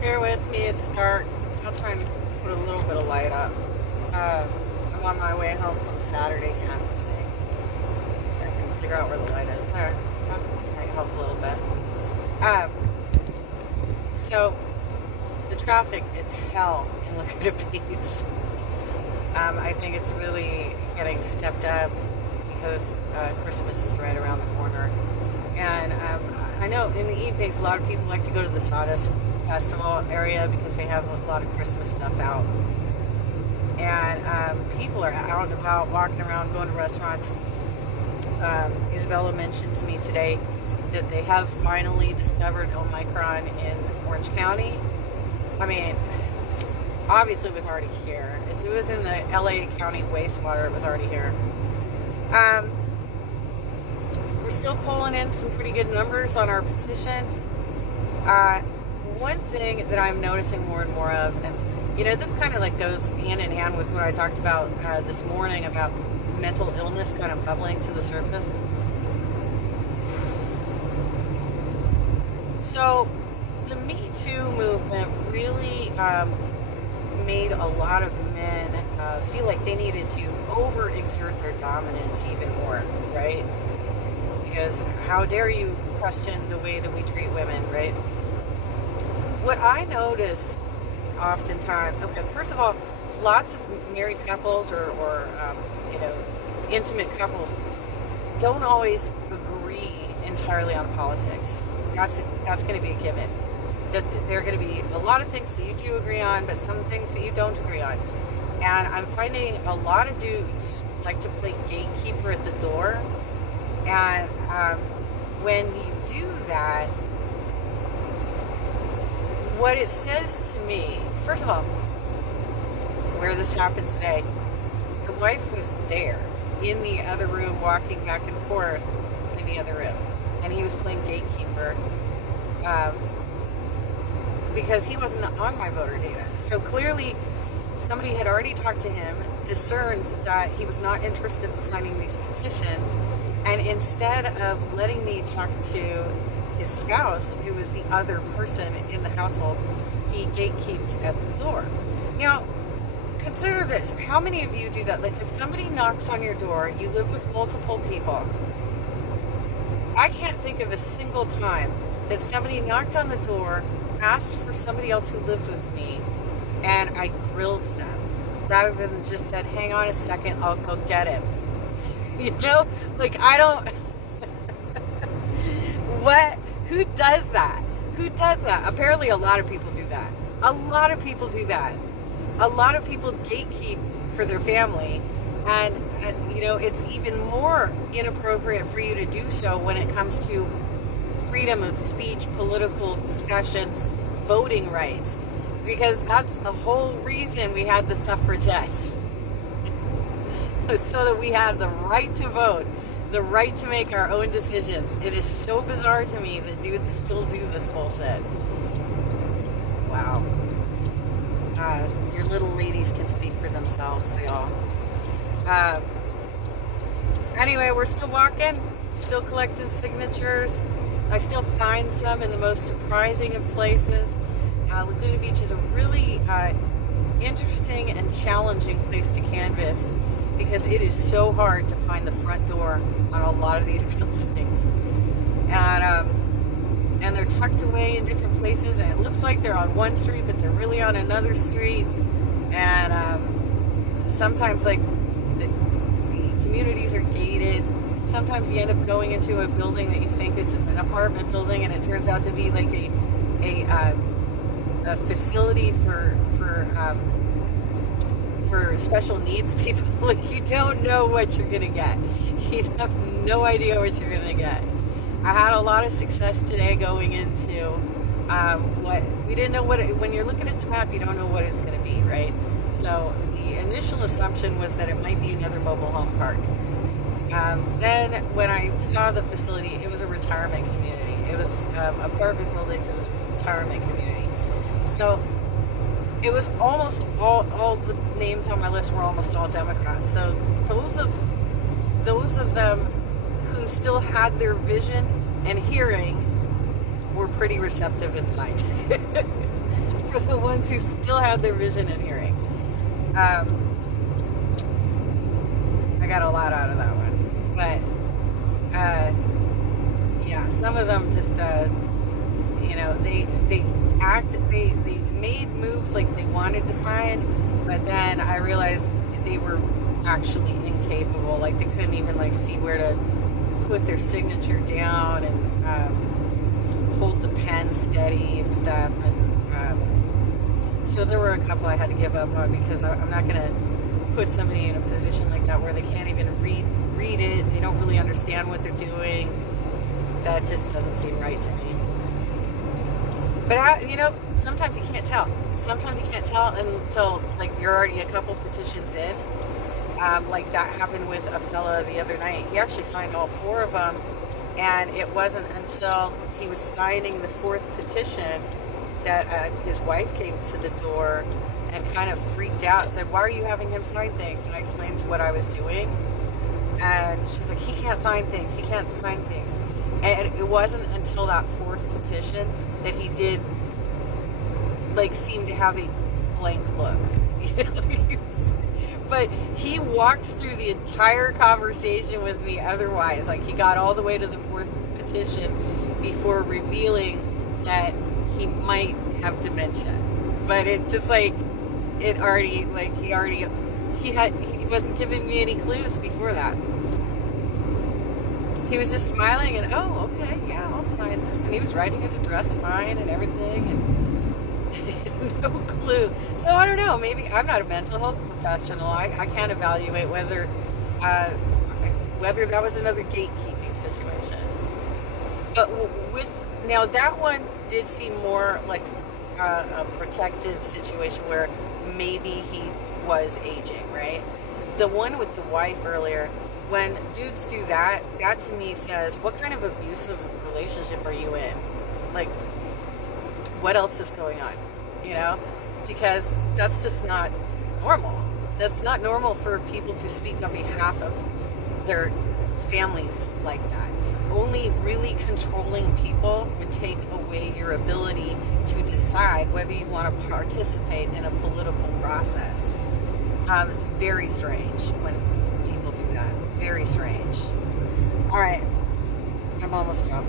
Bear with me, it's dark. I'll try and put a little bit of light up. I'm on my way home from Saturday canvassing. I can figure out where the light is. There. That might help a little bit. Um, so, the traffic is hell in Laguna Beach. I think it's really getting stepped up because Christmas is right around the corner. And I know in the evenings a lot of people like to go to the Sawdust Festival area because they have a lot of Christmas stuff out. And people are out and about, walking around, going to restaurants. Isabella mentioned to me today that they have finally discovered Omicron in Orange County. I mean, obviously it was already here. If it was in the LA County wastewater, it was already here. We're still pulling in some pretty good numbers on our petitions. One thing that I'm noticing more and more of, and this kind of like goes hand in hand with what I talked about this morning about mental illness kind of bubbling to the surface. So the Me Too movement really made a lot of men feel like they needed to overexert their dominance even more, right? Because how dare you question the way that we treat women, right? What I notice oftentimes, okay, first of all, lots of married couples or intimate couples don't always agree entirely on politics. That's going to be a given. That there are going to be a lot of things that you do agree on, but some things that you don't agree on. And I'm finding a lot of dudes like to play gatekeeper at the door. And when you do that, what it says to me, first of all, where this happened today, the wife was there in the other room, walking back and forth in the other room, and he was playing gatekeeper because he wasn't on my voter data. So clearly somebody had already talked to him, discerned that he was not interested in signing these petitions, and instead of letting me talk to his spouse, who was the other person in the household, he gatekeeped at the door. Now, consider this. How many of you do that? Like, if somebody knocks on your door, you live with multiple people. I can't think of a single time that somebody knocked on the door, asked for somebody else who lived with me, and I grilled them, rather than just said, hang on a second, I'll go get him. Like, I don't... What? Who does that? Who does that? Apparently a lot of people do that. A lot of people do that. A lot of people gatekeep for their family. And it's even more inappropriate for you to do so when it comes to freedom of speech, political discussions, voting rights. Because that's the whole reason we had the suffragettes. So that we have the right to vote, the right to make our own decisions. It is so bizarre to me that dudes still do this bullshit. Wow. Your little ladies can speak for themselves, y'all. Anyway, we're still walking, still collecting signatures. I still find some in the most surprising of places. Laguna Beach is a really interesting and challenging place to canvass, because it is so hard to find the front door on a lot of these buildings. And they're tucked away in different places, and it looks like they're on one street, but they're really on another street. And sometimes, like, the communities are gated. Sometimes you end up going into a building that you think is an apartment building, and it turns out to be like a facility for special needs people. Like, you don't know what you're gonna get. You have no idea what you're gonna get. I had a lot of success today going into what we didn't know. When you're looking at the map, you don't know what it's gonna be, right? So the initial assumption was that it might be another mobile home park. Then when I saw the facility, it was a retirement community. It was apartment buildings. It was a retirement community. So it was almost all the names on my list were almost all Democrats. So those of them who still had their vision and hearing were pretty receptive inside. for the ones who still have their vision and hearing. I got a lot out of that one, but yeah, some of them just you know, they made moves like they wanted to sign, but then I realized they were actually incapable. Like they couldn't even like see where to put their signature down and hold the pen steady and stuff. And so there were a couple I had to give up on, because I'm not gonna put somebody in a position like that where they can't even read it. They don't really understand what they're doing. That just doesn't seem right to me. But you know, sometimes you can't tell. Sometimes you can't tell until like you're already a couple petitions in. Like that happened with a fella the other night. He actually signed all 4 of them, and it wasn't until he was signing the 4th petition that his wife came to the door and kind of freaked out and said, "Why are you having him sign things?" And I explained what I was doing, and she's like, "He can't sign things. He can't sign things." And it wasn't until that 4th petition that he did, like, seem to have a blank look. But he walked through the entire conversation with me otherwise. Like, he got all the way to the 4th petition before revealing that he might have dementia. But it just, like, it already, like, he wasn't giving me any clues before that. He was just smiling and, "Oh, okay, yeah, I'll sign this." And he was writing his address fine and everything, and no clue. So I don't know, maybe I'm not a mental health professional. I can't evaluate whether that was another gatekeeping situation. But now that one did seem more like a protective situation where maybe he was aging, right? The one with the wife earlier, when dudes do that, that to me says, what kind of abusive relationship are you in? Like, what else is going on? You know? Because that's just not normal. That's not normal for people to speak on behalf of their families like that. Only really controlling people would take away your ability to decide whether you want to participate in a political process. It's very strange when people do that. Very strange. All right. I'm almost done.